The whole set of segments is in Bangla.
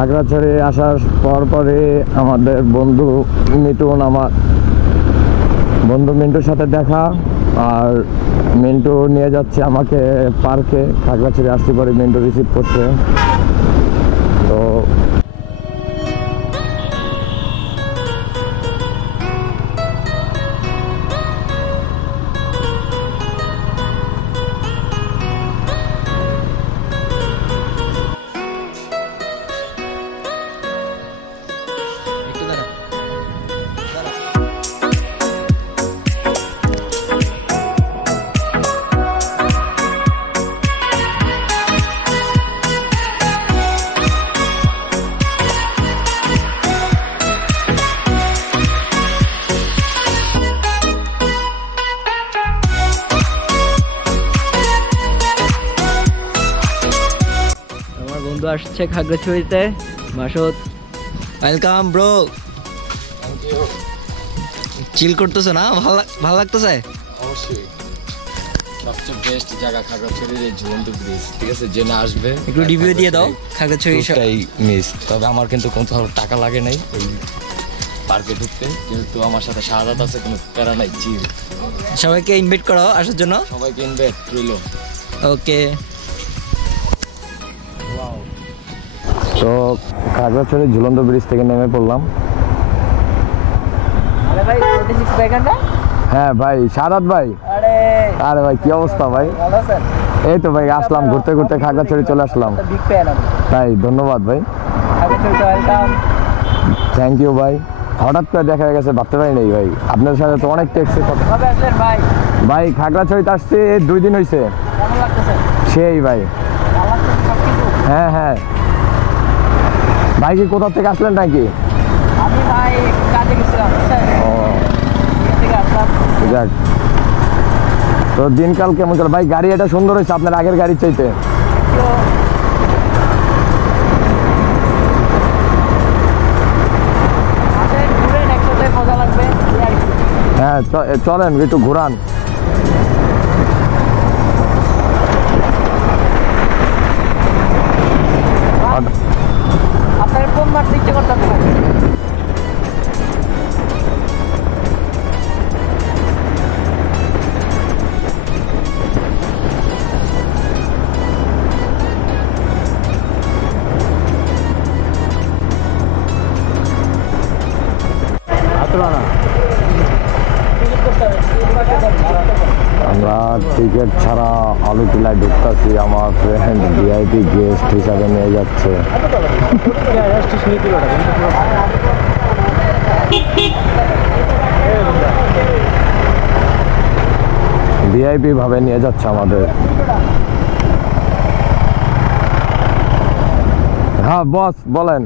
খাগড়াছড়ি আসার পরে আমাদের বন্ধু আমার বন্ধু মিন্টুর সাথে দেখা, আর মিন্টু নিয়ে যাচ্ছে আমাকে পার্কে। খাগড়াছড়ি আসতে পরে মিন্টু রিসিভ করছে। তো বন্ধু আসছে খাগড়াছড়িতে, মাসুদ ওয়েলকাম ব্রো। চিল করতেছো না? ভালো লাগতেছে? অবশ্যই সবচেয়ে বেস্ট জায়গা খাগড়াছড়ির এই ঝুলন্ত ব্রিজ। ঠিক আছে, জেনে আসবে, একটু রিভিউ দিয়ে দাও খাগড়াছড়ি মিস। তবে আমার কিন্তু কোথাও টাকা লাগে নাই এই পার্কে ঢুকতে, যেহেতু আমার সাথে শাহাদাত আছে, কোনো প্যারা নাই। চিল। সবাইকে ইনভাইট করো আসার জন্য। সবাইকে ইনভাইট রইল। ওকে। তো খাগড়াছড়ি ঝুলন্ত ব্রিজ থেকে নেমে পড়লাম। হ্যাঁ ভাই, শাহাদাত ভাই। আরে ভাই, কি অবস্থা ভাই? এই তো ভাই আসলাম, ঘুরতে ঘুরতে খাগড়াছড়ি চলে আসলাম। তাই, ধন্যবাদ ভাই, থ্যাংক ইউ ভাই। হঠাৎ করে দেখা হয়ে গেছে, ভাবতে পারি নাই ভাই। আপনার সাথে তো অনেক টেক্সে কথা। ভাই খাগড়াছড়িতে আসছে 2 দিন হয়েছে। সেই ভাই। হ্যাঁ হ্যাঁ ভাই, কি কোথা থেকে আসলেন নাকি? আমি ভাই কাজে গেছিলাম। যাক, তো দিনকাল কেমন চলে ভাই? গাড়ি এটা সুন্দর হয়েছে আপনার আগের গাড়ির চাইতে। হ্যাঁ চলেন, একটু ঘুরান। আপনার ফোন মারতে ইচ্ছে করতেছে। আমরা টিকিট ছাড়া আলুটিলায় ঢুকতেছি। আমার ফ্রেন্ড ভিআইপি গেস্ট হিসাবে নিয়ে যাচ্ছে। ভিআইপি ভাবে নিয়ে যাচ্ছে আমাদের। হ্যাঁ বস বলেন।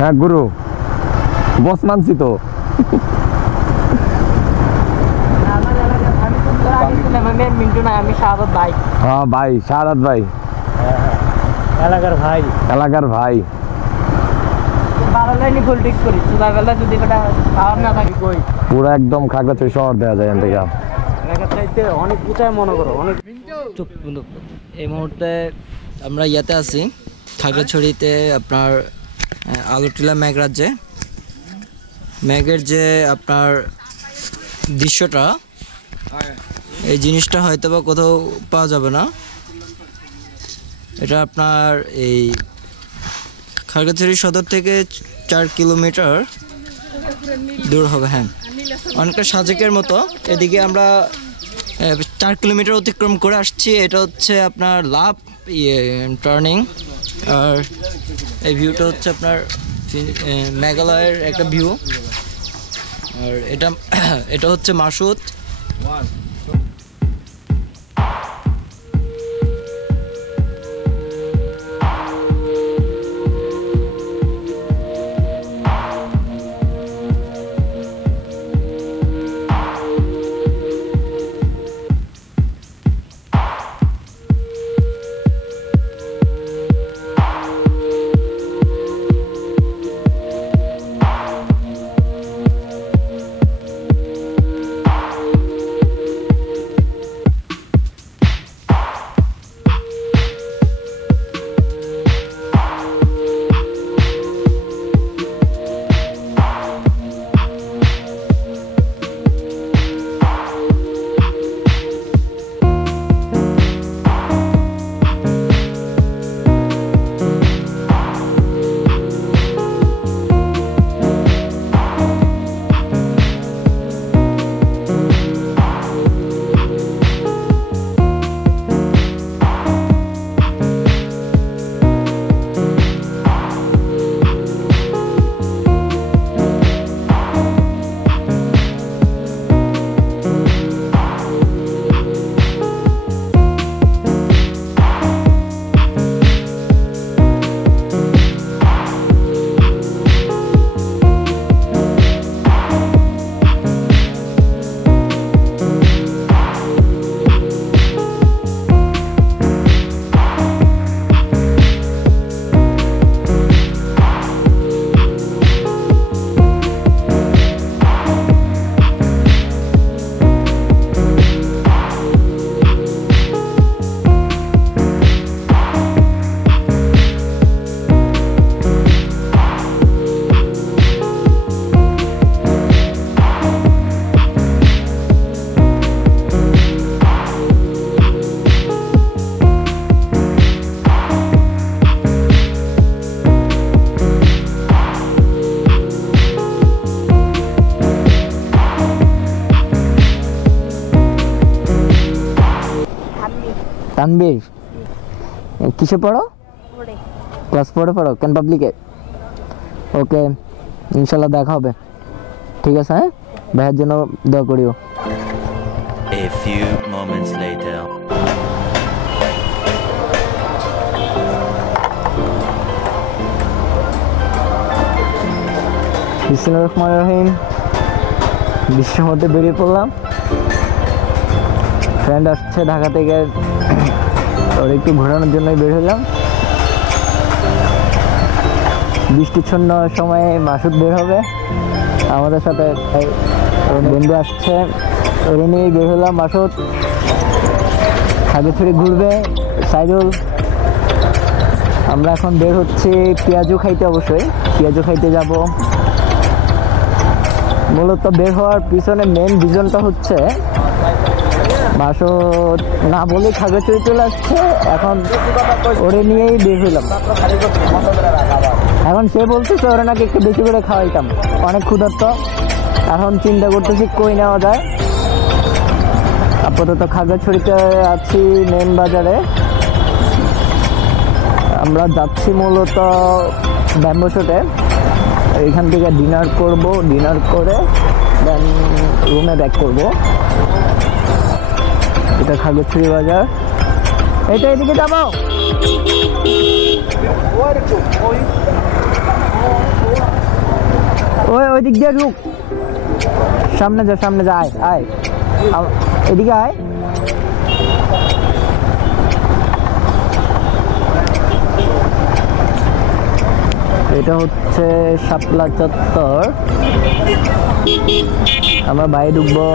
হ্যাঁ গুরু, বস মানছি তো। হ্যাঁ ভাই, শাহাদাত ভাই, এলাকার ভাই। পুরো একদম খাগড়াছড়ি শহর দেওয়া যায় এখান থেকে। অনেক উঁচায় মনে করো, অনেক। এই মুহূর্তে আমরা ইয়াতে আছি খাগড়াছড়িতে, আপনার আলুটিলা মেঘরাজ্যে। মেঘের যে আপনার দৃশ্যটা, এই জিনিসটা হয়তো বা কোথাও পাওয়া যাবে না। এটা আপনার এই খাগড়াছড়ি সদর থেকে 4 কিলোমিটার দূর হবে। হ্যাঁ, অনেকটা সাজেকের মতো। এদিকে আমরা 4 কিলোমিটার অতিক্রম করে আসছি। এটা হচ্ছে আপনার লাভ টার্নিং। আর এই ভিউটা হচ্ছে আপনার মেঘালয়ের একটা ভিউ। আর এটা হচ্ছে মাসুদ। তানবীর কিসে পড়ো? ক্লাস 4 পড়ো। কেন পাবলিকে? ওকে, ইনশাল্লাহ দেখা হবে। ঠিক আছে, হ্যাঁ, ভাইয়ের জন্য দোয়া করিও। A few moments later. বিসমিল্লাহির রহমানির রহিম। বৃষ্টির মধ্যে বেরিয়ে পড়লাম। ফ্রেন্ড আসছে ঢাকা থেকে, ওর একটু ঘোরানোর জন্যই বের হলাম। বৃষ্টিচ্ছন্ন সময়ে মাসুদ বের হবে আমাদের সাথে, ওর বন্ধু আসছে, ওরে নিয়ে বের হলাম। মাসুদ খাগড়াছড়ি ঘুরবে, সাইদুল। আমরা এখন বের হচ্ছি পেঁয়াজু খাইতে, অবশ্যই পেঁয়াজু খাইতে যাব। মূলত বের হওয়ার পিছনে মেন রিজনটা হচ্ছে মাসুদ না বলে খাগড়াছড়ি চলে আসছে, এখন ওরে নিয়েই বের হলাম। এখন সে বলতেছে ওরা নাকি একটু বেশি করে খাওয়াইতাম, অনেক ক্ষুধার্ত। এখন চিন্তা করতেছি কই নেওয়া যায়। আপাতত খাগড়াছড়িতে আছি, মেন বাজারে। আমরা যাচ্ছি মূলত ব্যাম্বো শুটে। এইখান থেকে ডিনার করব, ডিনার করে দেন রুমে ব্যাক করব। এটা খাগড়াছড়ি বাজার, এটা এদিকে যাবো। ওই দিক দিয়ে রুক, সামনে যা, সামনে যা, আয় আয়, এদিকে আয়। এটা হচ্ছে শাপলা চত্বর। আমরা বাইরে ঢুকবো।